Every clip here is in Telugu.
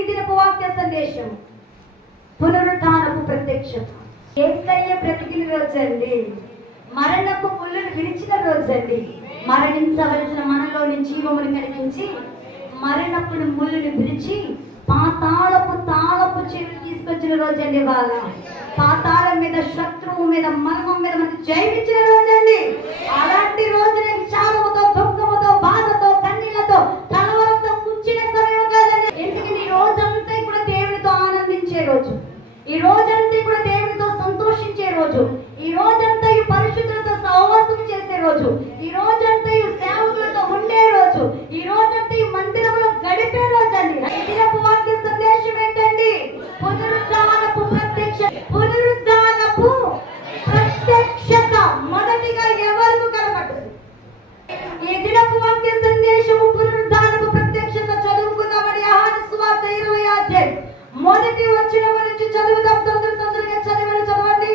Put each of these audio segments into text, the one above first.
ఈ దినపు వాక్య సందేశం పునరుత్థానపు ప్రత్యక్షత. యేసయ్య బ్రతికిన రోజండి, మరణపు ముళ్ళను విరిచిన రోజండి. మరణించవలసిన మనలోని జీవమును కలిగించి మరణపు ముళ్ళను విరిచి పాతాళపు తాళపు చెవి తీసుకొచ్చిన రోజండి. వాళ్ళ పాతాళం మీద, శత్రువు మీద, మరణం మీద మనకి జయించిన రోజండి. అలాంటి రోజున విచారముతో, దుఃఖముతో, బాధతో, కన్నీళ్లతో, కలవరంతో కూర్చున్న సమయం కాదండి. ఎందుకంటే ఈ రోజంతా కూడా దేవునితో ఆనందించే రోజు, ఈ రోజంతా కూడా దేవునితో సంతోషించే రోజు, ఈ రోజంతా ఈ పరిశుద్ధులతో సహవాసం చేసే రోజు, ఈ రోజంతా ఈ సేవకులతో ఉండే రోజు, ఈ రోజంతా ఈ మందిరంలో గడిపే రోజు అండి. దినపు వాక్య సందేశం ఏంటండి? పునరుత్థానపు ప్రత్యక్షత. పునరుత్థానపు ప్రత్యక్షత మొదటిగా ఎవరికి కనబడుతుంది? ఈ దినపు వాక్య సందేశము పునరుత్థానపు ప్రత్యక్షత చదువుకుందామని యోహాను సువార్త 20వ అధ్యాయం మొదటి వచనం నుంచి చదువుదాం. తొందరగా చదవండి.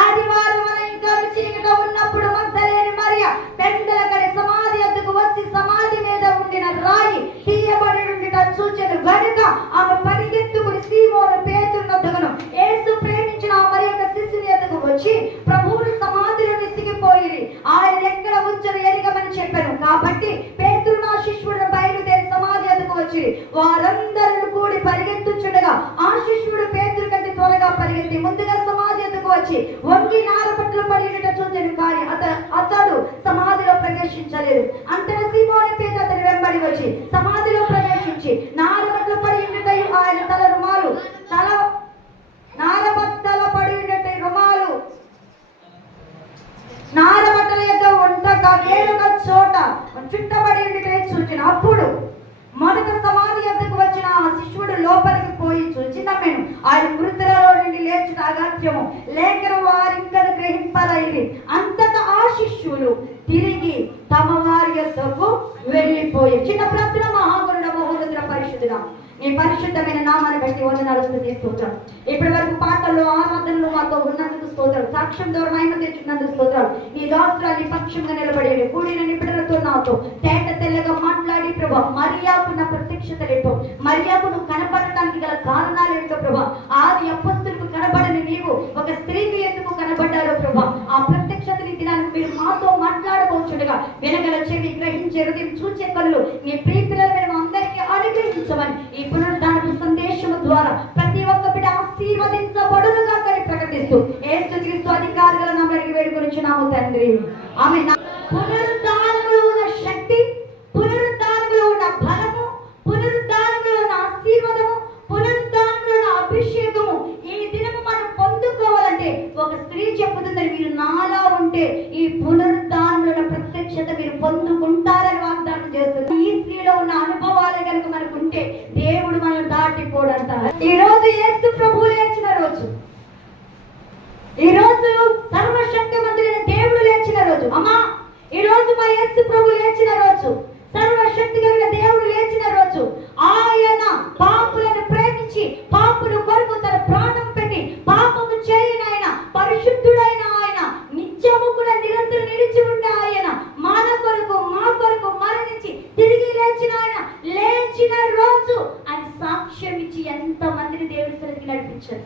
ఆదివారం ఇంకా చీకట ఉన్నప్పుడు మగ్దలేని మరియ పెందలకడి సమాధి వద్దకు వచ్చి సమాధి మీద ఉండిన రాయి తీయబడి ఉండుట చూచెను గనుక ఆమె పరిగెత్తుకుని సీమోను పేతురు వద్దకును యేసు ప్రేమించిన ఆ మరి యొక్క శిష్యుని వద్దకు వచ్చి ప్రభువును సమాధిలో ఎత్తికిపోయి ఆయన ఎక్కడ ఉంచను ఎరగమని చెప్పాను. కాబట్టి పేతురు నా శిష్యుడు బయలుదేరి సమాధి వద్దకు వచ్చి వారందరూ కూడి పరిగెత్తుచుండగా ఆ శిష్యుడు పేతురు కంటే త్వరగా పరిగెత్తి ముందుగా సమాధి వద్దకు వచ్చి వంగి నారబట్టలు పడినట చూచెను, కానీ అతడు సమాధిలో ప్రవేశించలేదు. అంతట సీమోను పేతురు అతని వెంబడి వచ్చి సమాధిలో ప్రవేశించి నారబట్టలు పడి ఉన్నటయు ఆయన నారబట్టల పడి ఉన్నటయు రుమాలు నారబట్టల యొక్క ఉండగా వేరొక చోట చుట్టబడి ఉన్నటయు చూచెను. అప్పుడు మొదట సమాధి వద్దకు వచ్చిన ఆ శిష్యుడు లోపలికి పోయి చూచి నమ్మెను. ఆయన మృతులలో నుండి లేచుట అగత్యము, లేఖనం వారింకను గ్రహింపరైంది. అంతటా ఆ శిష్యులు తిరిగి తమ వారి యొద్దకు వెళ్ళిపోయి చిన్న ప్రార్థన. మహాగురుడ మహోన్నతుడ పరిశుద్ధుడా, నీ పరిశుద్ధమైన నామాన్ని బట్టి వందనాలు స్తుతి స్తోత్రం. ఇప్పటి వరకు పాటల్లో ఆరాధనలు మాతో ఉన్నందుకు స్తోత్రం, సాక్ష్యం ద్వారా మహిమ తెచ్చుకున్నందుకు స్తోత్రాలు. నీ దాసురాలి పక్షంగా నిలబడి కూడిన నిపుణులతో నాతో తేట తెల్లగా మాట్లాడి ప్రభా మరియాకున్న ప్రత్యక్షత రేపు మరియాకు నువ్వు కనబడటానికి గల కారణాలు ఏంటో ప్రభా. ఆది అపొస్తలులకు కనబడని నీవు ఒక స్త్రీకి ఎందుకు కనబడ్డారో ప్రభా, ఆ ప్రత్యక్షతని దినానికి మీరు మాతో మాట్లాడబోచుండగా వినగల చెవి, గ్రహించే హృదయం, చూచే కళ్ళు నీ ప్రీతులను మేము అందరికీ అనుగ్రహించమని ఈ పునరుద్ధానపు సందేశము ద్వారా ప్రతి ఒక్క బిడ్డ ఆశీర్వదించబడునుగా అని ప్రకటిస్తూ యేసుక్రీస్తు అధికారుల నామమున వేడుకొనుచున్నాము తండ్రి, ఆమేన్. పునరుద్ధానములో ఉన్న శక్తి, పునరుద్ధానములో ఉన్న బలము, పునరుద్ధానములో ఉన్న ఆశీర్వాదము, పునరుద్ధానములో ఉన్న అభిషేకము ఈ దినము మనం పొందుకోవాలంటే ఒక స్త్రీ చెప్పుతుందని మీరు నాలా ఉంటే ఈ పునరుద్ధానములో ఉన్న ప్రత్యక్షత మీరు పొందుకుంటారని వాగ్దానం చేస్తుంది. ఈ స్త్రీలో ఉన్న అనుభవాలే కనుక మనకు ఉంటే దేవుడు మనల్ని దాటిపోడంట. ఈ రోజు యేసు ప్రభువు లేచిన రోజు, ఈ రోజు సర్వశక్తిమంతుడైన దేవుడు లేచిన రోజు. అమ్మా, ఈ రోజు మా యేసు ప్రభు లేచిన రోజు, సర్వశక్తి కలిగిన దేవుడు లేచిన రోజు. ఆయన పాపులను ప్రేమించి పాపుల కొరకు తన ప్రాణం పెట్టి పాపము చేయని ఆయన, పరిశుద్ధుడైన ఆయన, నిత్యము కూడా నిరంతరం నిలిచి ఉండే ఆయన మన కొరకు మా కొరకు మరణించి తిరిగి లేచిన ఆయన లేచిన రోజు అని సాక్ష్యం ఇచ్చి ఎంత మందిని దేవుడి సన్నిధికి నడిపించారు.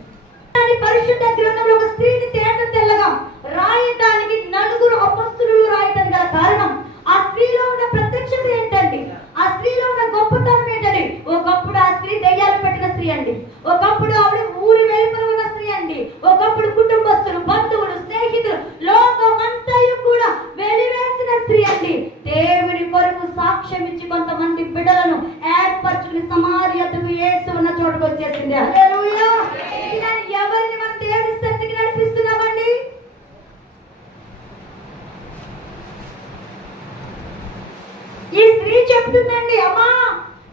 పరిశుద్ధ గ్రంథంలో ఒక స్త్రీని తేట తెల్లగా రాయటానికి 4 అపొస్తలులు రాయటం గల కారణం ఆ స్త్రీలో ఉన్న ప్రత్యక్షత ఏంటండి? ఆ స్త్రీలో ఉన్న గొప్పతనం ఏంటండి? ఒకప్పుడు ఆ స్త్రీ దయ్యాలు పెట్టిన స్త్రీ అండి, ఒకప్పుడు ఆవిడ ఊరి వెలుపల ఉన్న స్త్రీ అండి, ఒకప్పుడు కుటుంబస్తులు, బంధువులు, స్నేహితులు, లోకమంతయు కూడా వెలివేసిన స్త్రీ అండి. దేవుని కొరకు సాక్ష్యం ఇచ్చి కొంతమంది బిడ్డలను ఏర్పరచుకుని సమార్యతకు యేసు ఉన్న చోటుకు వచ్చేసింది. హల్లెలూయా. ఎవరిని మనం దేవుని సన్నిధికి నడిపిస్తున్నామండి? ఈ స్త్రీ చెప్తుందండి, అమ్మా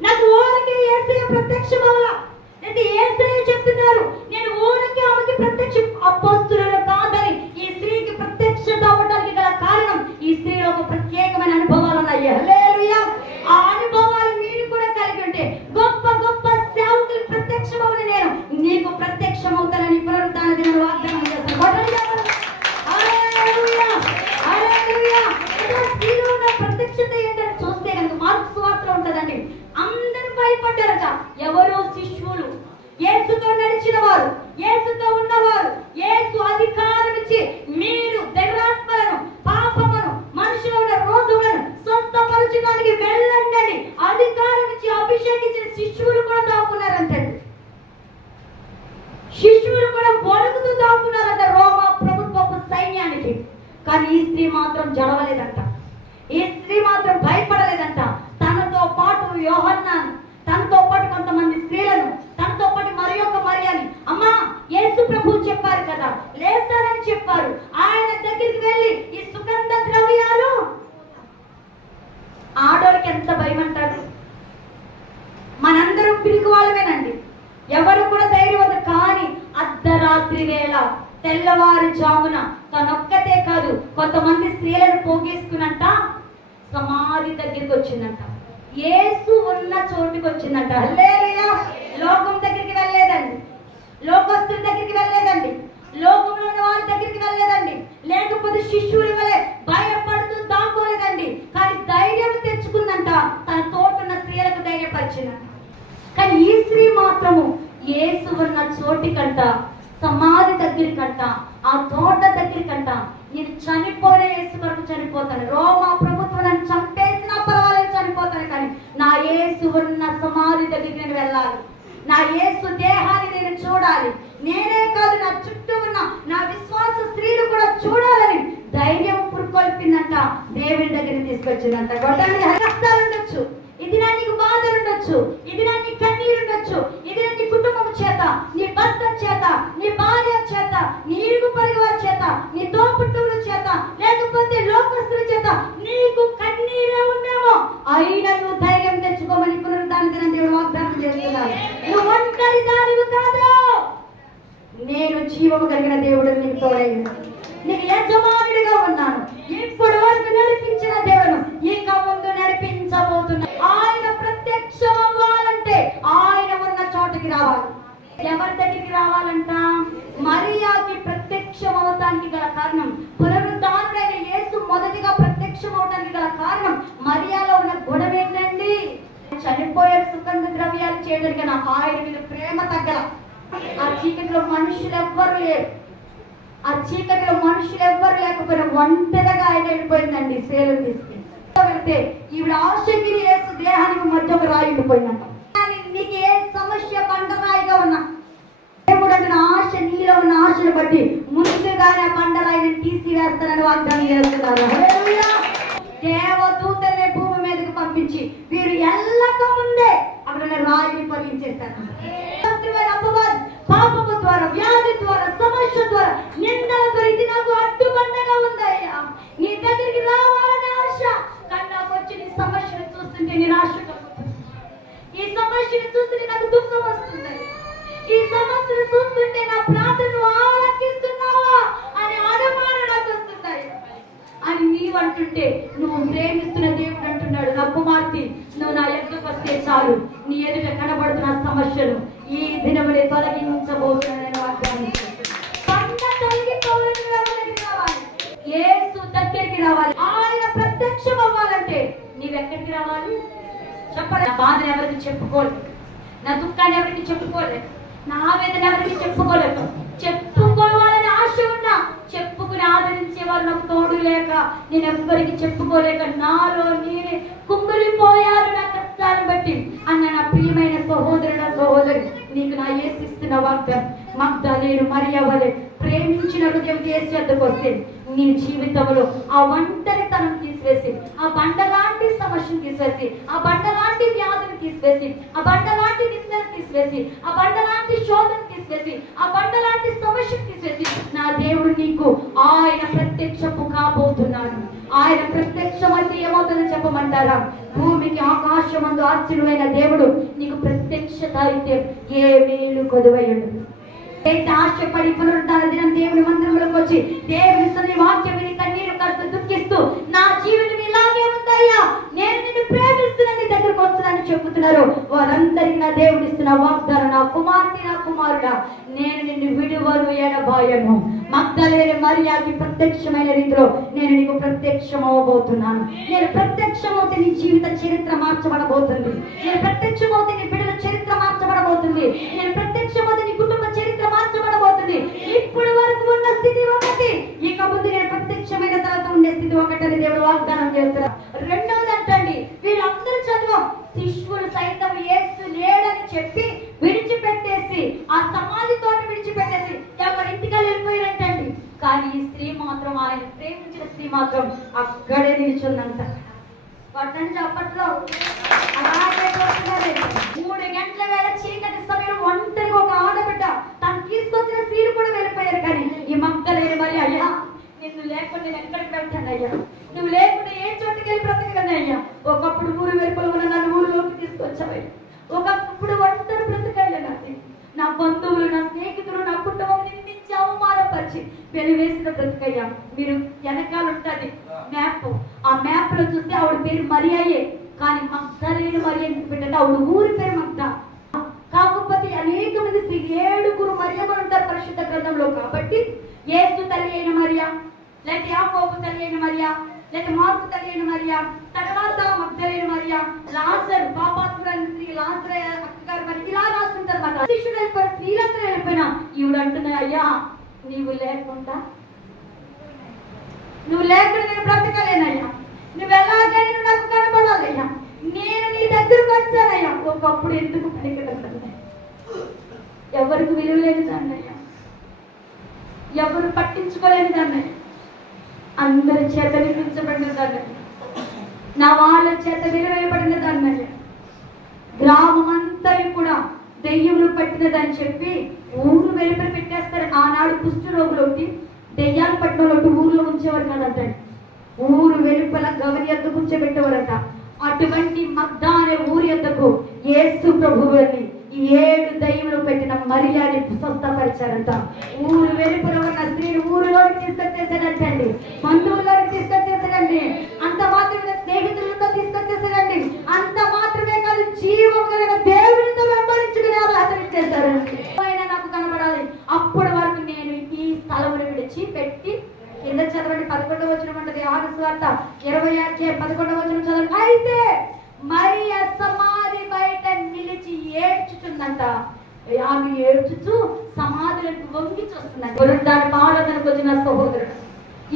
నాకు ఊరకే యేసయ్య ప్రత్యక్షం అవ్వాలా, అంటే యేసయ్య చెప్తున్నారు నేను ఊరకే ఆమెకి ప్రత్యక్షం అపొస్తలులు కాదని ఈ స్త్రీకి ప్రత్యక్షత అవ్వడానికి గల కారణం ఈ స్త్రీలో ఒక ప్రత్యేకమైన అనుభవాలు ఉన్నాయి. హల్లెలూయా. ఆ అనుభవాలు మీరు కూడా కలిగి ఉంటే గొప్ప గొప్ప సేవకులు ప్రత్యక్షం అవ్వని నేను నీకు ప్రత్యక్షం అవుతానని పునరుద్ధాన దిన వాగ్దానం చేస్తాను. హల్లెలూయా, హల్లెలూయా. ప్రత్యక్షత ఏంటని చూస్తే కనుక మార్క్స్ వార్తలో ఉంటుందండి. అందరి పైన భయపడ్డారట. ఎవరు? శిష్యులు, యేసుతో నడిచిన వారు, యేసుతో ఉన్నవారు. యేసు అధికారం ఇచ్చి మీరు దురాత్మలను, పాపమును, మనుషుల ఉన్న రోగులను స్వస్థపరచడానికి వెళ్ళండి అని అధికారం ఇచ్చి అభిషేకించిన శిష్యులు కూడా దాక్కున్నారంటే. శిష్యులు కూడా వణుకుతూ దాక్కున్నారంట రోమా ప్రభుత్వపు సైన్యానికి. కానీ ఈ స్త్రీ మాత్రం జడవలేదంట. ఈ స్త్రీ మాత్రం భయపడలేదంట. తనతో పాటు యోహన్నాను, తనతో పాటు కొంతమంది స్త్రీలను, తనతో పాటు మరి ఒక మరియని, అమ్మా యేసు ప్రభువు చెప్పారు కదా లేస్తానని చెప్పారు, ఆయన దగ్గరికి వెళ్ళి ఈ సుగంధ ద్రవ్యాలు. ఆడోళ్ళకి ఎంత భయం అంటారు? మనందరం పిరికి వాళ్ళమేనండి, ఎవరు కూడా ధైర్యవంతులు. కానీ అర్ధరాత్రి వేళ, తెల్లవారుజామున తనొక్కతే కాదు కొంతమంది స్త్రీలను పోగేసుకున్నంట సమాధి దగ్గరికి వచ్చిందంట. యేసు ఉన్న చోటుకి వచ్చిందంట. హల్లెలూయా. లోకం దగ్గరికి వెళ్ళలేదండి, లోకస్తుల దగ్గరికి వెళ్ళలేదండి, లోకంలో ఉన్న వారి దగ్గరికి వెళ్ళలేదండి, లేకపోతే శిష్యులు వలె భయపడుతూ దాక్కోలేదండి. కానీ ధైర్యం తెచ్చుకుందంట. తన తోటున్న స్త్రీలకు ధైర్యపరిచిందంట. కానీ ఈ స్త్రీ మాత్రము యేసు ఉన్న చోటికంట, సమాధి దగ్గరికంట, ఆ తోట దగ్గరికంట, నేను చనిపోయిన యేసు కొరకు చనిపోతాను, రోమా ప్రభుత్వం నన్ను చంపేసినా పర్వాలేదు చనిపోతాను, కానీ నా యేసు ఉన్న సమాధి దగ్గరికి నేను వెళ్ళాలి, నా యేసు దేహాన్ని నేను చూడాలి, నేనే కాదు నా చుట్టూ ఉన్న నా విశ్వాస స్త్రీలు కూడా చూడాలని ధైర్యం పురుకొల్పిందంట. దేవుని దగ్గరికి తీసుకొచ్చిందంట. గొడ్డలి కష్టాలు ఉండొచ్చు, ఇది నా నీకు బాధలు ఉండొచ్చు, ఇది నా నీ కన్నీరు ఉండొచ్చు, ఇది నీ కుటుంబం చేత, నీ భర్త చేత, నీ భార్య చేత, నీ ఇరుగు పొరుగు వారి చేత, నీ తోబుట్టువుల చేత, లేకపోతే లోకస్తుల చేత నీకు కన్నీరే ఉండేమో, అయినా నువ్వు ధైర్యం తెచ్చుకోమని పునరుద్ధాన దినం దేవుడు వాగ్దానం చేస్తున్నాడు. నువ్వు ఒంటరి దానివి కాదు, నేను జీవము కలిగిన దేవుడు నీకు తోడైంది, నీకు యజమానుడిగా ఉన్నాను, ఇప్పటి వరకు నడిపించిన దేవుడు ఇక ముందు నడిపించబోతున్నా. ఆయన ప్రత్యక్షం అవ్వాలంటే ఆయన ఉన్న చోటకి రావాలి. ఎవరి దగ్గరికి రావాలంట? మరియాకి ప్రత్యక్షం అవటానికి గల కారణం, పునరుద్ధానుడైన యేసు మొదటిగా ప్రత్యక్షం అవటానికి గల కారణం మరియాలో ఉన్న గొడవ ఏంటండి? చనిపోయే సుగంధ ద్రవ్యాలు చేయడానికి నాకు ఆయన మీద ప్రేమ తగ్గల. ఆ చీకటిలో మనుషులు ఎవ్వరు లేరు, ఆ చీకటిలో మనుషులు ఎవ్వరు లేకపోయినా ఒంటరిగా ఆయన వెళ్ళిపోయిందండి. సేలు తీసుకెళ్తే ఈవిడ ఆశగిరి యేసు దేహానికి మధ్య ఒక రాయి ఉండిపోయిందంట. నీకు ఏ సమస్య బండరాయిగా ఉన్నా దేవుడు అంటే నా ఆశ, నీలో ఉన్న ఆశను బట్టి ముందుగానే ఆ బండరాయిని తీసివేస్తానని వాగ్దానం చేస్తున్నారు. దేవదూతనే భూమి మీదకి పంపించి వీరు ఎల్లక ముందే అక్కడ రాయిని పలించేస్తారు. పాపము ద్వారా, వ్యాధి ద్వారా, సమస్య ద్వారా, నిందల ద్వారా ఇది నాకు అడ్డుబండగా ఉందయ్యా, నీ దగ్గరికి రావాలనే ఆశ. కానీ నాకు వచ్చి నీ సమస్యను చూస్తుంటే నిరాశ కలుగుతుంది, ఈ సమస్యను చూస్తుంటే నాకు దుఃఖం వస్తుంది, ఈ సమస్యను చూస్తుంటే నా ప్రార్థనను ఆలకిస్తున్నావా అనే అనుమానం నాకు వస్తున్నాయి అని నీవంటుంటే, నువ్వు ప్రేమిస్తున్న దేవుడు అంటున్నాడు, నా కుమార్తె నువ్వు నా ఎదురుకు వస్తే చాలు, నీ ఎదుట కనబడుతున్న సమస్యలు ఈ దినములే తొలగించబోతున్నానని వాగ్దానం చేస్తున్నాడు. పంట తొలగిపోవాలని రావాలి, యేసు దగ్గరికి రావాలి. ఆయన ప్రత్యక్షం అవ్వాలంటే నీవెక్కడికి రావాలి చెప్పాలి. నా బాధను ఎవరికి చెప్పుకోలేదు, నా దుఃఖాన్ని ఎవరికి చెప్పుకోలేదు, నా ఆవేదన ఎవరికి చెప్పుకోలేదు. చెప్పుకోవాలని ఆశ ఉన్నా చెప్పుకుని ఆదరించేవారు నాకు తోడు లేక నేను ఎవ్వరికి చెప్పుకోలేక నాలో నేనే కుమ్మిలిపోయారు నా కష్టాలను బట్టి అన్న నా ప్రియమైన సహోదరుడు, సహోదరి, నీకు నా యేసు ఇస్తున్న వాగ్దానం, మగ్దలేను మరియ వలె ప్రేమించిన హృదయం యేసు వద్దకు వస్తే నీ జీవితంలో ఆ ఒంటరితనం తీసివేసి, ఆ బండలాంటి సమస్యను తీసివేసి, ఆ బండలాంటి వ్యాధిని తీసివేసి, ఆ బండలాంటి నిందను తీసివేసి, ఆ బండలాంటి శోధన తీసివేసి, ఆ బండలాంటి సమస్యను తీసివేసి నా దేవుడు నీకు ఆయన ప్రత్యక్షము కాబోతున్నాడు. ఆయన ప్రత్యక్షం అంటే ఏమవుతుందని చెప్పమంటారా? భూమికి ఆకాశమందు ఆశ్చర్యమైన దేవుడు నీకు ప్రత్యక్షత అయితే ఏ మేలు కొదువయ్యడు. ఆశపడి పునరుద్ధాన దినం దేవుని మందిరంలోకి వచ్చి దేవుని వాక్యం విని కన్నీరు కడుతూ దుఃఖిస్తూ నా జీవితం ఇలాగే ఉందయ్యా, నేను నిన్ను ప్రేమిస్తున్నాను, నీ దగ్గరకు వస్తున్నానని చెబుతున్నారు. వారందరికీ నా దేవుడు ఇస్తున్న వాగ్దానం, నా కుమార్తె, నా కుమారుడా, నేను నిన్ను విడువను, ఎడబాయను. మగ్దలేని మరియాకి ప్రత్యక్షమైన రీతిలో నేను నీకు ప్రత్యక్షం అవ్వబోతున్నాను. నేను ప్రత్యక్షమవుతే నీ జీవిత చరిత్ర మార్చబడబోతుంది. నేను ప్రత్యక్షమవుతే నీ సైతం యేసు లేడని చెప్పి విడిచిపెట్టేసి, ఆ సమాధితో విడిచిపెట్టేసి ఎవరింటికి వెళ్ళిపోయారంటండి. కానీ ఈ స్త్రీ మాత్రం, ఆయన ప్రేమించిన స్త్రీ మాత్రం అక్కడే నిల్చుందంట. పట్టండి అప్పట్లో అలాగే 3 గంటల వేళ చీకటి సమయం ఒంటరిగా ఒక ఆడబిడ్డ తను తీసుకొచ్చిన స్త్రీలు కూడా వెళ్ళిపోయారు. కానీ ఈ మగ్దలేని మరి, అయ్యా నిన్ను లేకుండా నేను ఎక్కడికి వెళ్తాను అయ్యా, నువ్వు లేకుండా ఏ చోటుకి వెళ్ళి బ్రతకను అయ్యా. ఒకప్పుడు ఊరు వెలుపల ఉన్న నన్ను ఊరిలోకి తీసుకొచ్చావయ్యా. ఒకప్పుడు ఒంటరి బ్రతకలేనండి. నా బంధువులు, నా స్నేహితులు, నా కుటుంబం నిందించి అవమానపరిచి వెలివేసిన బ్రతకయ్యా. మీరు వెనకాల ఉంటుంది మ్యాప్, ఆ మ్యాప్ లో చూస్తే ఆవిడ పేరు మరియాయే. కానీ మగ్దలేని మరి ఎందుకు పెట్టండి, ఆవిడ ఊరి పేరు మగ్ద. కాకపోతే అనేక మంది 7 మరియమ్మలు ఉంటారు పరిశుద్ధ గ్రంథంలో. కాబట్టి యేసు తల్లి అయిన మరియా, లేక యాకోబు తల్లి అయిన మరియా, లేక మార్కు తల్లి అయిన మరియా, తర్వాత మగ్దలేని మరియా, లాజరు పాపాత్ముడైన స్త్రీ లాజరు అక్కగారు మరి ఇలా రాస్తుంటారు అన్నమాట. శిష్యుడు వెళ్ళిపోయి స్త్రీలందరూ వెళ్ళిపోయినా ఈవిడ అంటున్నా, అయ్యా నీవు లేకుండా నేను బ్రతకలేనయ్యా, నువ్వు ఎలాగైనా నాకు కనబడాలయ్యా, నేను నీ దగ్గరకు వచ్చానయ్యా. ఒకప్పుడు ఎందుకు పనికిడతానయ్యా, ఎవరికి విలువ లేని దాన్నయ్యా, ఎవరు పట్టించుకోలేని దాన్నయ్యా, అందరి చేత వినిపించబడిన దాన్నయ్యా, నా వాళ్ళ చేత విలువేయబడిన దాన్నయ్యా, గ్రామం అంతా కూడా దెయ్యములు పట్టినదని చెప్పి ఊరు వెలుపల పెట్టేస్తారు. ఆనాడు కుష్టు రోగులోకి దెయ్యాలు పట్టినోళ్ళకి ఊర్లో ఉంచేవారు కదంట, ఊరు వెలుపల గవని యొద్ద కూర్చోబెట్టేవారట. అటువంటి మగ్ద అనే ఊరి యొద్దకు యేసు ప్రభువు వెళ్ళి 7 దయ్యములు పెట్టిన మరియాని స్వస్థపరిచారంట. ఊరు వెలుపల ఉన్న స్త్రీని ఊరిలోకి తీసుకొచ్చేసాడంటండి, బంధువులోకి తీసుకొచ్చేసాడండి, అంత మాత్రమే స్నేహితులతో తీసుకొచ్చేసాడండి, అంత మాత్రమే కాదు జీవం కలిగిన దేవునితో వెంబడించుకుని ఆరాధనిచ్చేశారండి. ఆయన నాకు కనబడాలి, అప్పటి వరకు నేను ఈ స్థలమును విడిచి పెట్టి కింద చదవండి 11వ వచనం ఉంటుంది. యోహాను సువార్త 20:11 వచనం చదవండి. అయితే మరియ సమాధి బయట నిలిచి ఏడ్చుచుందంట. ఆమె ఏడ్చుచు సమాధులకు వంగి చూస్తుందంట. దాని పాడదనకు వచ్చిన సహోదరుడు,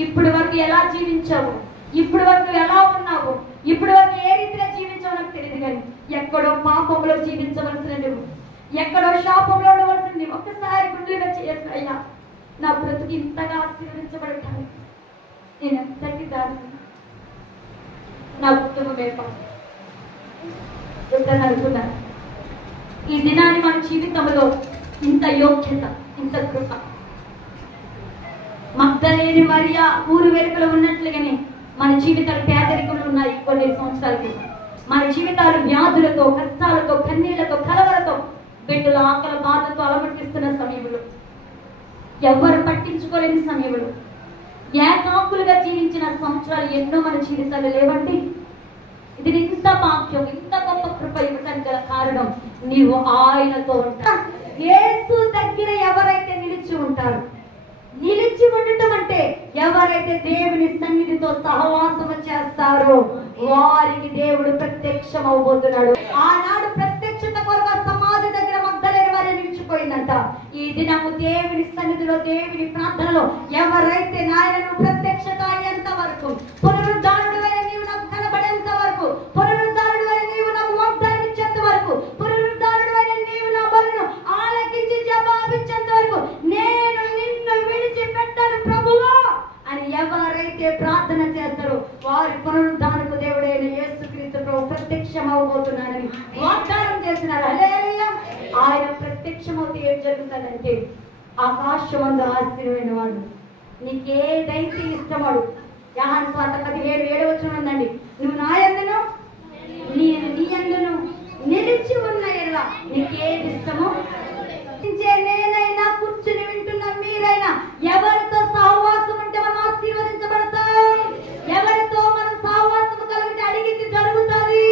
ఇప్పుడు వరకు ఎలా జీవించావు, ఇప్పుడు వరకు ఎలా ఉన్నావు, ఇప్పుడు వరకు ఏ రీతిగా జీవించావు నాకు తెలియదు. కానీ ఎక్కడో పాపంలో జీవించవలసిన నువ్వు, ఎక్కడో శాపంలో ఉండవలసింది ఒక్కసారి గుండెలుగా చేయొచ్చు. అయ్యా నా బ్రతుకు ఇంతగా ఆశీర్వదించబడటానికి నేను ఎంతటి దాన్ని, నా కుటుంబమే అనుకున్నాను. ఈ దినాన్ని మన జీవితంలో ఇంత యోగ్యత, ఇంత కృప మగ్దలేని మరియా ఊరు వెలుపల ఉన్నట్లుగానే మన జీవితాలు పేదరికంలో ఉన్నాయి. కొన్ని సంవత్సరాల క్రితం మన జీవితాలు వ్యాధులతో, కష్టాలతో, కన్నీళ్లతో, కలవలతో, బిడ్డల ఆకలి బాధతో అలమటిస్తున్న సమయంలో, ఎవరు పట్టించుకోలేని సమయంలో, ఏకాకులుగా జీవించిన సంవత్సరాలు ఎన్నో మన జీవితాలు లేవండి. ఇది ఇంత భాగ్యం, ఇంత గొప్ప కృప ఇవ్వడానికి గల కారణం నీవు ఆయనతో ఉంటావు. యేసు దగ్గర ఎవరైతే నిలిచి ఉంటారో, నిలిచి ఉండటం అంటే ఎవరైతే దేవుని సన్నిధితో సహవాసము చేస్తారో వారికి దేవుడు ప్రత్యక్షం అవబోతున్నాడు. ఆనాడు ప్రత్యక్షత కొరకు సమాధి దగ్గర మగ్దలేని వారి నిలిచిపోయిందంట. ఈ దినము దేవుని సన్నిధిలో, దేవుని ప్రార్థనలో ఎవరైతే నాయనను ప్రత్యక్షత అయ్యేంత వరకు, పునరుద్ధానుడైన నీవు నాకు కనబడేంత వరకు, పునరుద్ధానుడైన నీవు నాకు వాగ్దానం ఇచ్చేంత వరకు, పునరుద్ధానుడైన నీవు నా బలులను ఆలకించి జవాబిచ్చేంత వరకు నేను నిన్ను విడిచిపెట్టను ప్రభువా అని ఎవరైతే ప్రార్థన చేస్తారో వారి పునరుద్ధానకు దేవుడైన యేసుక్రీస్తు ప్రభు ప్రత్యక్షం అవబోతున్నాడని వాగ్దానం చేస్తున్నారు. హల్లెలూయా. ఆయన ప్రత్యక్షమవుతే ఏం జరుగుతుందంటే, ఆకాశమందు ఆశ్చర్యమైన వాడు, నీకేదైతే ఇష్టమాడు. యోహాను సువార్త 17:7 వచనం ఉందండి, నువ్వు నా యందును నేను నీ యందును నిలిచి ఉన్న ఎడల నీకేది ఇష్టమో, నేనైనా కూర్చుని వింటున్న మీరైనా ఎవరితో సహవాసం ఉంటే మనం ఆశీర్వదించబడతాం, ఎవరితో మనం సహవాసం కలిగితే అడిగింది జరుగుతుంది,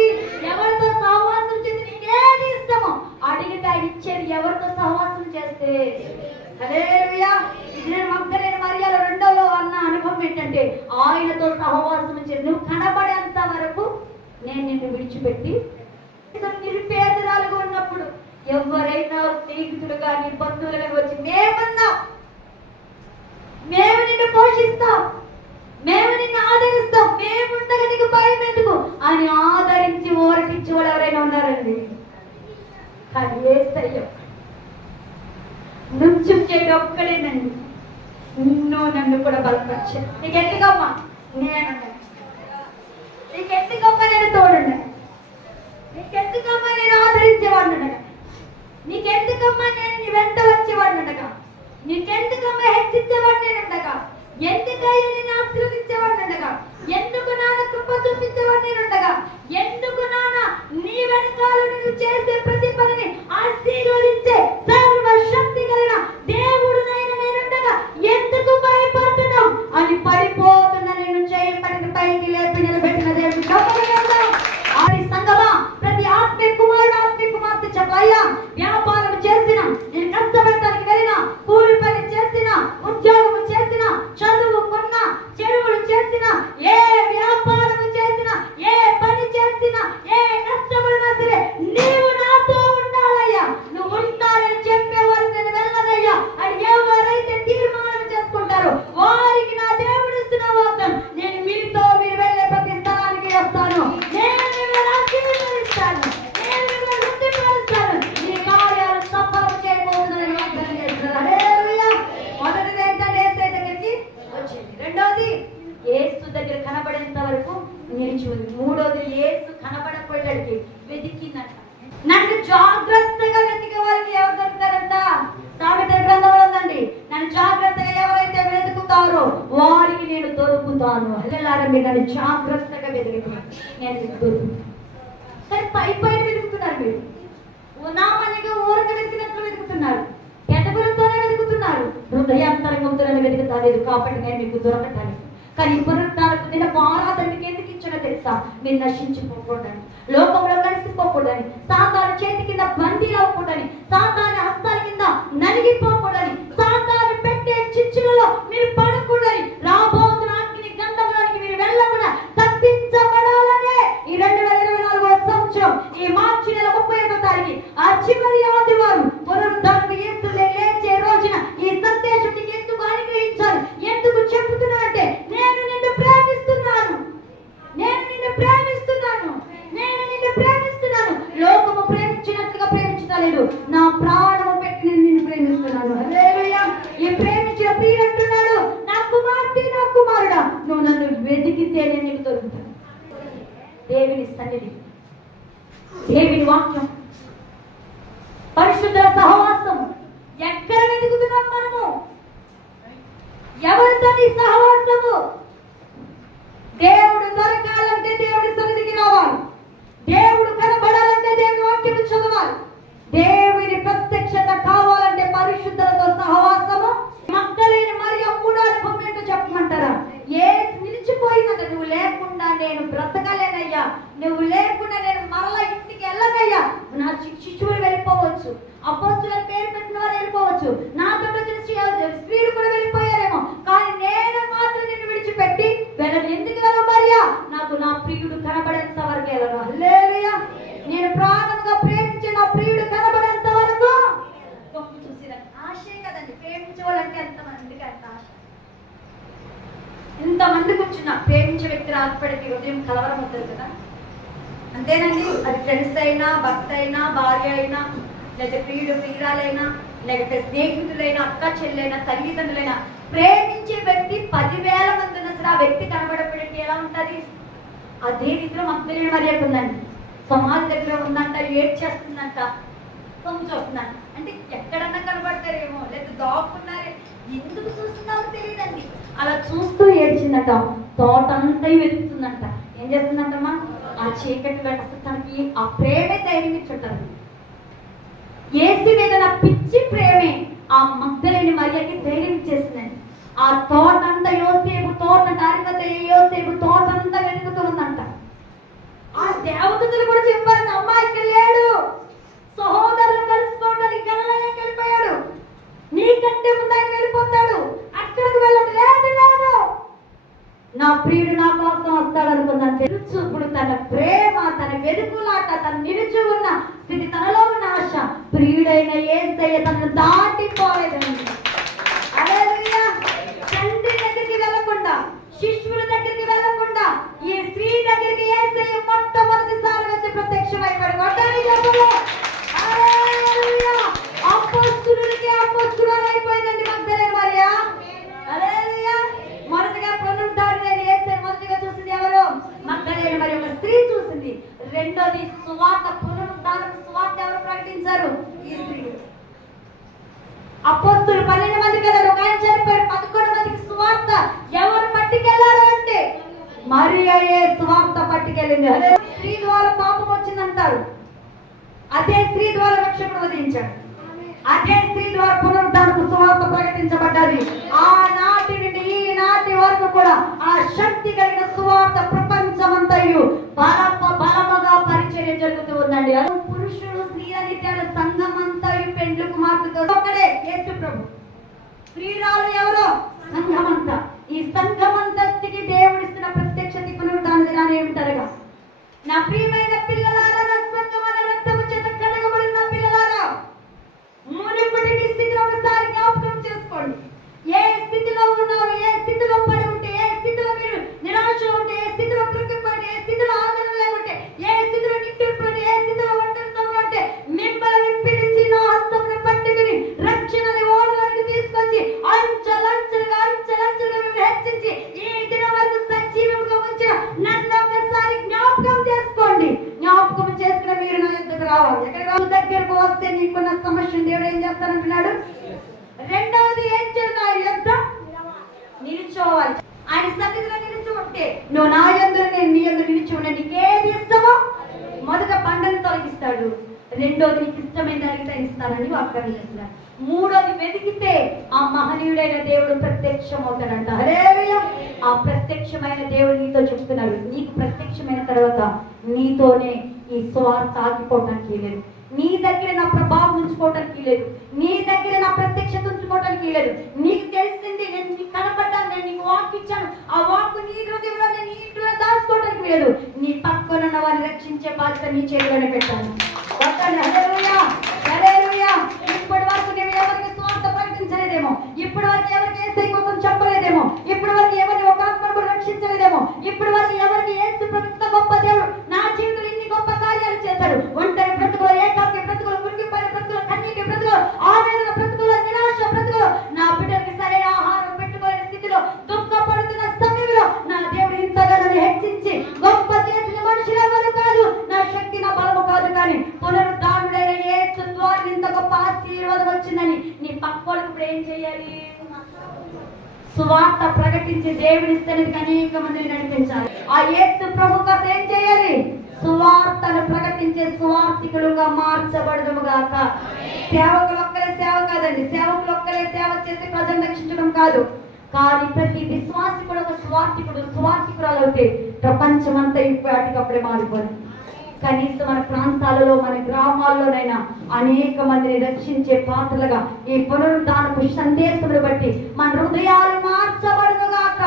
ఎవరితో సహవాసం చేసి నీకేది ఇష్టమో అడిగితే ఆయన ఇచ్చేది. ఎవరితో సహవాసం చేస్తే. హల్లెలూయా. నేను మగ్దలేని మరియాలో 2లో అన్న అనుభవం ఏంటంటే, ఆయనతో సహవాసం చేసి నువ్వు కనబడేంత వరకు నేను నిన్ను విడిచిపెట్టి, నిరుపేదరాలుగా ఉన్నప్పుడు ఎవరైనా స్నేహితులు కానీ బంధువులు కానీ వచ్చి మేము నిన్ను పోషిస్తాం, మేము నిన్ను ఆదరిస్తాం, మేముండగా నీకు భయం ఎందుకు అని ఆదరించి ఓరటించి వాళ్ళు ఎవరైనా ఉన్నారండి. కానీ యేసయ్య నుంచుంచేది ఒక్కడేనండి. నిన్ను నన్ను కూడా బలపరిచాడు. నీకెందుకమ్మా నేను, నీకెందుకమ్మా నేను తోడున్నా, నీకెందుకమ్మా నేను ఆదరించేవాడినగా, నీకెందుకమ్మా నేను నీ వెంట వచ్చేవాడినగా, నీకెందుకమ్మా హెచ్చించేవాడిని నేనుండగా, ఎందుకయ్యా నేను ఆశీర్వదించేవాడినగా, ఎందుకు నాన్న కృప చూపించేవాడిని నేనుండగా, ఎందుకు నాన్న నీ వెనకాల నేను చేసే ప్రతి పనిని ఆశీర్వదించే సర్వశక్తి కలిగిన దేవుడు నేనుండగా ఎందుకు భయపడుతున్నావు అని పడిపోతున్న నేను చేయబడిన పైకి లేపి నిలబెట్టిన దేవుడు సంగమా, ప్రతి ఆత్మీయ కుమారుడు ఆత్మీయ కుమార్తె చెప్పయ్యా, వ్యాపారం చేసిన, నేను కష్టపడటానికి వెళ్ళిన, కూలి పని చేసిన, ఉద్యోగం చేసిన, చదువుకున్న, చెరువులు చేసిన, ఏ వ్యాపారం చేసిన, ఏ పని చేసిన, ఏ కష్టపడినా సరే నీవు నాతో ఉండాలయ్యా, నువ్వు ఉంటానని చెప్పేవారు నేను వెళ్ళదయ్యా అని ఎవరైతే తీర్మానం చేసుకుంటారో వారికి నా దేవుడు ఇస్తున్న వాగ్దానం, నేను మీతో మీరు వెళ్ళే ప్రతి స్థలానికి వస్తాను, నేను మిమ్మల్ని ఆశీర్వదిస్తాను, నేను మిమ్మల్ని వృద్ధిపరుస్తాను, నీ కార్యాలు సఫలం చేయబోతున్నానని వాగ్దానం చేస్తున్నాను. హల్లెలూయా. మొదటిది ఏంటంటే యేసు దగ్గరికి వచ్చేది, రెండోది యేసు దగ్గర కనబడేంత వరకు నిలిచి ఉంది, మూడోది యేసు కనబడకపోయేటికి వెతికిందంట. నన్ను జాగ్రత్తగా వెతికే వారికి ఎవరు దొరుకుతారంట? సామెతల గ్రంథంలో ఉందండి, నన్ను జాగ్రత్తగా ఎవరైతే వెతుకుతారో వారికి నేను దొరుకుతాను. హల్లెలూయా. మీరు నన్ను జాగ్రత్తగా వెతికిన నేను దొరుకుతాను. కానీ పై పైన వెతుకుతున్నారు, మీరు నామల్లిగా ఊరక వెతికినట్లు వెతుకుతున్నారు, ఎటగులతోనే వెతుకుతున్నారు, హృదయాంతరంగంతోనే వెతుకుతాలేదు కాబట్టి నేను మీకు దొరకటానికి. కానీ పునరుద్ధానపు దినపు ఆరాధన మీకు ఎందుకు ఇచ్చానో తెలుసా? మీరు నశించిపోకూడదని, లోకంలో కలిసిపోకూడదని, సాతాను చేతి కింద బందీ అవ్వకూడదని, సాతాను హస్తాల కింద నలిగిపోకూడదని, సాతాను పెట్టే చిచ్చులలో మీరు పడకూడదని, రాబోతున్న అగ్ని గంధంలోనికి మీరు వెళ్ళకుండా తప్పించబడాలనే ఈ 2024వ సంవత్సరం ఈ మార్చి నెల 31వ తారీఖు ఆ చివరి ఆదివారం పునరుద్ధానపు యేసు లేచే రోజున ఈ సందేశం నీకు ఎందుకు అనుగ్రహించాను, ఎందుకు చెబుతున్నానంటే నేను నిన్ను ప్రేమిస్తున్నాను, నేను నిన్ను ప్రేమిస్తున్నాను, నేను నిన్ను ప్రేమిస్తున్నాను. లోకము ప్రేమించినట్లుగా ప్రేమించలేదు, నా ప్రాణము పెట్టి నేను నిన్ను ప్రేమిస్తున్నాను. హల్లెలూయా. ఈ ప్రేమించిన ప్రియుడు అంటున్నాడు, నా కుమార్తె, నా కుమారుడా, నువ్వు నన్ను వెతికితే నేను నీకు దొరుకుతాను. దేవుని సన్నిధి, దేవుని వాక్యం, పరిశుద్ధ సహవాసం ఎక్కడ వెతుకుతున్నాం మనము? ఎవరితో సహవాసము? దేవుడు దొరకాలంటే దేవుడి సన్నిధికి రావాలి, దేవుడు కనబడాలంటే దేవుని వాక్యం చదవాలి, దేవుని ప్రత్యక్షత కావాలంటే పరిశుద్ధులతో సహవాసము. మగ్దలేని మరియ మూడో అనుభవం ఏంటో చెప్పమంటారా? ఏ నిలిచిపోయిందంట, నువ్వు లేకుండా నేను బ్రతకలేనయ్యా, నువ్వు లేకుండా నేను మరలా ఇంటికి వెళ్ళనయ్యా. నా శిష్యులు వెళ్ళిపోవచ్చు, అపోస్తుల పేరు పెట్టిన వారు వెళ్ళిపోవచ్చు, నాతో వచ్చిన స్త్రీలు కూడా వెళ్ళిపోయారేమో, కానీ నేను మాత్రం నిన్ను విడిచిపెట్టి వెళ్ళను. ఎందుకు వెళ్ళను మరియా? నాకు నా ప్రియుడు కనబడేంత వరకు వెళ్ళను. హల్లెలూయా. నేను ప్రాణంగా ప్రేమించే నా ప్రియుడు కనబడేంత వరకు చూసిన ఆశే కదండి. ప్రేమించే వాళ్ళంటే ఎంతమందికి అంత ఆశ, ఇంతమంది కూర్చున్నా ప్రేమించే వ్యక్తి రాత్పడికి ఉదయం కలవరం అవుతుంది కదా, అంతేనండి. అది ఫ్రెండ్స్ అయినా, భర్త అయినా, భార్య అయినా, లేకపోతే ప్రియుడు ప్రియురాలైనా, లేకపోతే స్నేహితులైనా, అక్క చెల్లెైనా, తల్లిదండ్రులైనా, ప్రేమించే వ్యక్తి 10,000 మంది ఉన్నా సరే ఆ వ్యక్తి కనబడపడికి ఎలా ఉంటది? అదే రీతిలో మగ్దలేని మరియ ఉందండి, సమాధి దగ్గర ఉందంట, ఏడ్చేస్తుందంట, కొంచెం చూస్తుందంట. అంటే ఎక్కడన్నా కనబడతారేమో, లేదా దాక్కున్నారే, ఎందుకు చూస్తున్నామో తెలియదండి. అలా చూస్తూ ఏడ్చిందట, తోటంతా వెతుకుతుందంట. ఏం చేస్తుందంటమ్మా? ఆ చీకటి తనకి ఆ ప్రేమే ధైర్యం ఇచ్చుంటారు. యేసు మీద నా పిచ్చి ప్రేమే ఆ మగ్దలేని మరియకి ధైర్యం ఇచ్చేసిందండి. ఆ తోటంతా యోసేపు తోట, అరిమతయి యోసేపు తోటంతా వెతుకుతూ ఉందంట. ఆ దేవదూతలు కూడా చెప్పారు, అమ్మా ఇక్కడ లేడు, సహోదరులు కలుసుకోవడానికి గలిలయకి వెళ్ళిపోయాడు, నీకంటే ముందు ఆయన వెళ్ళిపోతాడు, అక్కడికి వెళ్ళదు. లేదు లేదు, నా ప్రియుడు నా కోసం వస్తాడు అనుకున్నాను. తెలుసు ఇప్పుడు తన ప్రేమ, తన వెతుకులాట, తన నిలిచి ఉన్న స్థితి, తనలో ఉన్న ఆశ, ప్రియుడైన యేసయ్య తనను దాటిపోలేదండి. హల్లెలూయా. తండ్రి దగ్గరికి వెళ్ళకుండా, శిష్యుల దగ్గరికి వెళ్ళకుండా, ఈ స్త్రీ దగ్గరికి యేసయ్య మొట్టమొదటిసారి వచ్చి ప్రత్యక్షమైపోయాడు. ప్రకటించారు ఈ స్త్రీలు. అపోస్తులు 12 మంది కదా, ఒక ఆయన చనిపోయారు, 11 మందికి సువార్త ఎవరు పట్టుకెళ్లారు అంటే మరియే సువార్త పట్టుకెళ్ళింది. అదే స్త్రీ ద్వారా పాపం వచ్చిందంటారు, అదే స్త్రీ ద్వారా రక్షకుడు ఉదయించాడు, అదే స్త్రీ ద్వారా పునరుద్ధానపు సువార్త ప్రకటించబడ్డది. ఆనాటి నుండి ఈనాటి వరకు కూడా ఆ శక్తి కలిగిన సువార్త ప్రపంచమంతయు బలముగా పరిచర్య జరుగుతూ ఉందండి. పురుషుడు స్త్రీ అని తేడా సంఘమంతయు పెండ్లి కుమార్తెతో ఒక్కడే యేసు ప్రభు. స్త్రీరాలు ఎవరో సంఘమంతా. ఈ సంఘమంతటికి దేవుడిస్తున్న ప్రత్యక్షత పునరుద్ధాన దినాన్ని ఏమిటనగా, నా ప్రియమైన పిల్లలారా, నా సంఘమైన రక్తము చేత కడగబడిన పిల్లలారా, మునుపటి స్థితిలో ఒకసారి జ్ఞాపకం చేసుకోండి. ఏ స్థితిలో ఉన్నారు, ఏ స్థితిలో పడి ఉంటే, ఏ స్థితిలో మీరు నిరాశలో ఉంటే, ఏ స్థితిలో కృంగిపోయి, ఏ స్థితిలో ఆదరణ లేకుంటే, ఏ స్థితిలో నిట్టుపడి, ఏ స్థితిలో ఒంటరితనం ఉంటే, మిమ్మల్ని పిలిచి నా హస్తమును పట్టుకుని రక్షణని ఓడలోకి తీసుకొచ్చి అంచెలంచెలుగా మిమ్మల్ని హెచ్చించి ఈ దినం వరకు సజీవంగా ఉంచిన నన్ను ఒకసారి జ్ఞాపకం చేసుకోండి. జ్ఞాపకం చేసుకున్న మీరు నా యొద్దకు రావాలి. ఎక్కడ దగ్గరకు వస్తే నీకున్న సమస్యను దేవుడు ఏం చేస్తానంటున్నాడు? రెండవది ఏం చేయాలి? ఆయన యొద్ద నిలిచోవాలి. ఆయన సన్నిధిలో నిలిచి ఉంటే నువ్వు నా యందు నేను నీ యందు నిలిచి ఉంటే నీకేది ఇష్టమో మొదట బండను తొలగిస్తాడు, రెండోది నీకు ఇష్టమైన అడిగితే ఇస్తానని వాగ్దానం చేస్తున్నాడు, మూడోది వెతికితే ఆ మహనీయుడైన దేవుడు ప్రత్యక్షం అవుతాడంట. హల్లెలూయా. ఆ ప్రత్యక్షమైన దేవుడు నీతో చెప్తున్నాడు. నీకు ప్రత్యక్షమైన తర్వాత నీతోనే ఈ స్వార్థ ఆగిపోవడానికి లేదు, నీ దగ్గర నా ప్రభావం ఉంచుకోవడానికి లేదు, నీ దగ్గర నా ప్రత్యక్షత ఉంచుకోవడానికి లేదు. నీకు తెలిసింది, నేను నీకు కనపడ్డాను, నేను నీకు వాక్ ఇచ్చాను, ఆ వాక్ నీ హృదయంలో నేను నీ ఇంట్లో దాచుకోవడానికి లేదు. నీ పక్కన ఉన్న వారిని రక్షించే బాధ్యత నీ చేతిలోనే పెట్టాను. హల్లెలూయా, హల్లెలూయా. ఇప్పటి వరకు నువ్వు ఎవరికి స్వార్థ ప్రకటించలేదేమో, ఇప్పటి వరకు ఎవరికి యేసు కోసం చెప్పలేదేమో, ఇప్పటి వరకు ఎవరిని ఒక ఆత్మను రక్షించలేదేమో, ఇప్పటి వరకు ఎవరికి యేసు ప్రభుత్వ గొప్ప దేవుడు నా జీవితంలో ఇన్ని గొప్ప కార్యాలు చేశాడు. ఒంటరి బ్రతుకులు, ఏకాకి బ్రతుకులు, మురిగిపోయిన బ్రతుకులు, కన్నీటి బ్రతుకులు, ఆవేదన బ్రతుకులు, నిరాశ బ్రతుకులు, నా బిడ్డలకి సరైన ఆహారం పెట్టుకోలేని స్థితిలో దుఃఖపడుతున్న సమయంలో నా దేవుడు ఇంతగా నన్ను హెచ్చించి గొప్ప చేసిన మనుషులెవరు కాదు, నా శక్తి నా బలము కాదు, కానీ పునరుద్ధానుడైన యేసు ద్వారా ఇంత గొప్ప ఆశీర్వాదం వచ్చిందని నీ పక్కోళ్ళకి ఇప్పుడు ఏం చేయాలి? సువార్త ప్రకటించి దేవుని సన్నిధికి అనేక మందిని నడిపించాలి. ఆ యేసు ప్రభు కోసం ఏం చేయాలి? సువార్తను ప్రకటించే సువార్థికులుగా మార్చబడదుము గాక. సేవకులు ఒక్కలే సేవ కాదండి, సేవకులు ఒక్కలే సేవ చేసి ప్రజలను రక్షించడం కాదు, కానీ ప్రతి విశ్వాసి కూడా ఒక సువార్థికుడు, సువార్థికురాలు అవుతే ప్రపంచమంతా ఇప్పటికప్పుడే మారిపోయింది. కనీసం మన ప్రాంతాలలో, మన గ్రామాల్లోనైనా అనేక మందిని రక్షించే పాత్రలుగా ఈ పునరుద్ధానపు సందేశములు బట్టి మన హృదయాలు మార్చబడునుగాక,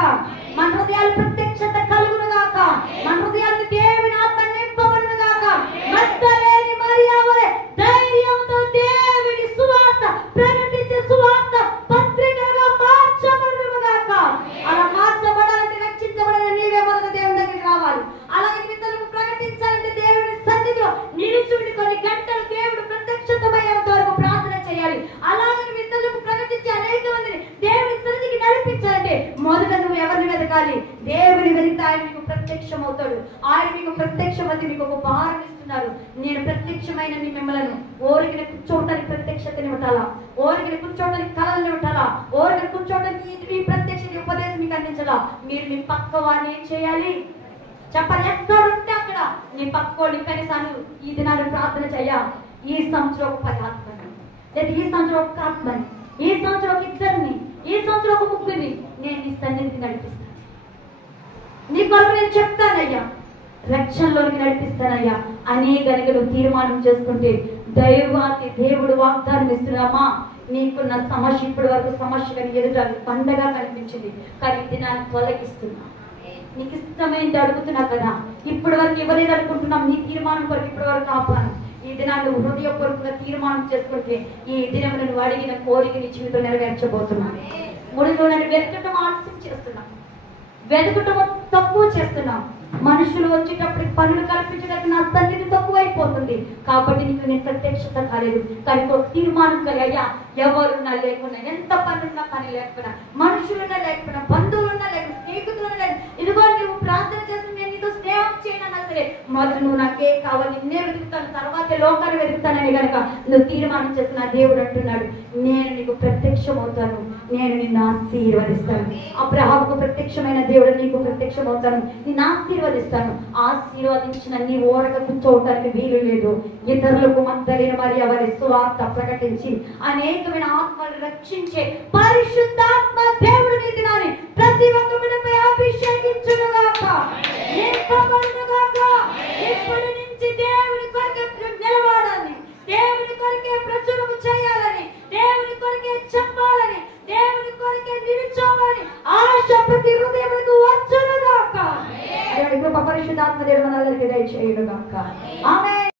మన హృదయాలు ప్రత్యక్షత కలుగునుగాక, మన హృదయాలు దేవుని ఆత్మ నింపబడునుగాక. మగ్దలేని మరియ వలె ధైర్యంతో దేవుని సువార్త ప్రకటించే సువార్త పత్రికలుగా మార్చబడునుగాక. అలా మార్చబడాలంటే, రక్షించబడాలంటే నీవే మొదట దేవుని దగ్గరికి రావాలి. అలాగే ఇతరులకు ప్రకటించాలంటే దేవుని సన్నిధిలో నిలుచుండి కొన్ని గంటలు దేవుడు ప్రత్యక్షతమయ్యేంత వరకు ప్రార్థన చేయాలి. అలాగే ఇతరులకు ప్రకటించి అనేక మందిని దేవుని సన్నిధికి నడిపించాలంటే మొదట నువ్వు ఎవరిని వెతకాలి? దేవుని వెతికితే ఆయన మీకు ప్రత్యక్షం అవుతాడు. ఆయన మీకు ప్రత్యక్షమవుతే మీకు ఒక భారం ఇస్తున్నారు. నేను ప్రత్యక్షమైన మిమ్మల్ని ఓరిగిన కూర్చోవటానికి ప్రత్యక్షతని ఇవ్వటాలా, ఓరిగిన కూర్చోవటానికి కళలను ఇవ్వటాలా, ఓరిగిన కూర్చోవటానికి ఈ ప్రత్యక్షత ఉపదేశం మీకు అందించాలా? మీరు మీ పక్క వారిని ఏం చేయాలి? చెప్పాలి. ఎక్కడుంటే అక్కడ నీ పక్కోని కనీసాలు ఈ దినాన్ని ప్రార్థన చెయ్య. ఈ సంవత్సరం ఒక 10 ఆత్మని, లేదా ఈ సంవత్సరం ఒక ఆత్మని, ఈ సంవత్సరం ఒక ఇద్దరిని, ఈ సంవత్సరం ఒక ముగ్గురిని నేను నీ సన్నిధికి నడిపిస్తాను. నీ కొరకు నేను చెప్తానయ్యా, రక్షణలోకి నడిపిస్తానయ్యా అని గనుక నువ్వు తీర్మానం చేసుకుంటే దేవుడు వాగ్దానం ఇస్తున్నామా? నీకున్న సమస్య ఇప్పటి వరకు సమస్య కానీ ఎదుట పండగా కనిపించింది, కానీ ఇది నాకు తొలగిస్తున్నా. నీకు ఇష్టమైంది అడుగుతున్నా కదా, ఇప్పటి వరకు ఎవరేది అనుకుంటున్నాం? నీ తీర్మానం కొరకు ఇప్పటి వరకు ఆపాను. ఈ దినాన్ని హృదయపూర్వకంగా తీర్మానం చేసుకుంటే ఈ దినం నువ్వు అడిగిన కోరిక నీ జీవితం నెరవేర్చబోతున్నాను. ముడిలో నన్ను వెతకటం ఆలస్యం చేస్తున్నాం, వెతకటం తక్కువ చేస్తున్నాం. మనుషులు వచ్చేటప్పుడు పనులు కల్పించడానికి నా సన్నిధి తక్కువైపోతుంది, కాబట్టి నీకు నేను ప్రత్యక్షత కాలేదు. కానీ ఒక తీర్మానం కలిగా ఎవరున్నా లేకున్నా, ఎంత పనులున్నా కానీ లేకపోయినా, మనుషులున్నా లేకపోయినా, బంధువులున్నా లేకపోయినా, స్నేహితులున్నా లేదు, ఇదిగో నువ్వు ప్రార్థన చేసి నేను నీతో స్నేహం చేయను సరే, మొదట నువ్వు నాకే కావాలి, నిన్నే వెతుకుతాను, తర్వాత లోకాన్ని వెతుకుతానని కనుక నువ్వు తీర్మానం చేసిన దేవుడు అంటున్నాడు, నేను నీకు ప్రత్యక్షమవుతాను, నేను నిన్ను ఆశీర్వదిస్తాను. అబ్రహాముకు ప్రత్యక్షమైన దేవుడు నీకు ప్రత్యక్షమవుతాను, నిన్ను ఆశీర్వదిస్తాను. ఆశీర్వదించిన నీ ఓరక కూర్చోవటానికి వీలు లేదు. ఇతరులకు మద్దలైన మరి ఎవరి సువార్త ప్రకటించి అనేకమైన ఆత్మలు రక్షించే పరిశుద్ధాత్మ దేవుడు నీ దినాన్ని ప్రతి ఒక్క బిడ్డపై అభిషేకించునుగాక, నింపబడునుగాక. ఇప్పటి నుంచి దేవుని కొరకే నిలబడాలని, దేవుని కొరకే ప్రచురణ చేయాలని, దేవుని కొరకే చెప్పాలని, దేవుని కొరకే నిలుచోవాలని ఆశ ప్రతి హృదయములకు వచ్చునుగాక. దేవుని కృప పరిశుద్ధాత్మ దేవుడు మనందరికీ దయచేయునుగాక. ఆమేన్.